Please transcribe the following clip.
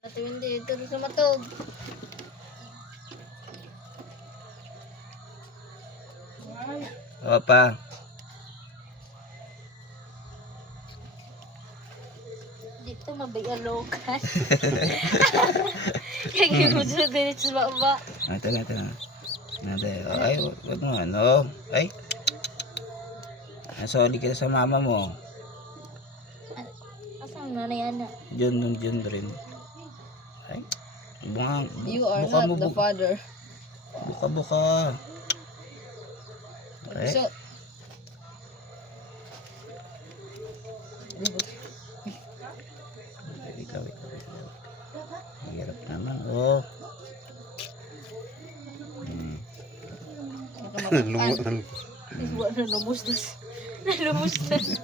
Ito hindi. Ito sa matog. Opa. Dito mabigalokan. Kaya ginuso din sa baba. Ito na, ito na. Ay, wag mo ano. Ay. Nasoli kita sa mama mo. Asang nanay anak? Diyan rin. Ay. You are not the father. Buka. Ay. So, Ikaw. Hirap naman. Oh. Is what na lumustos. Nalumustos.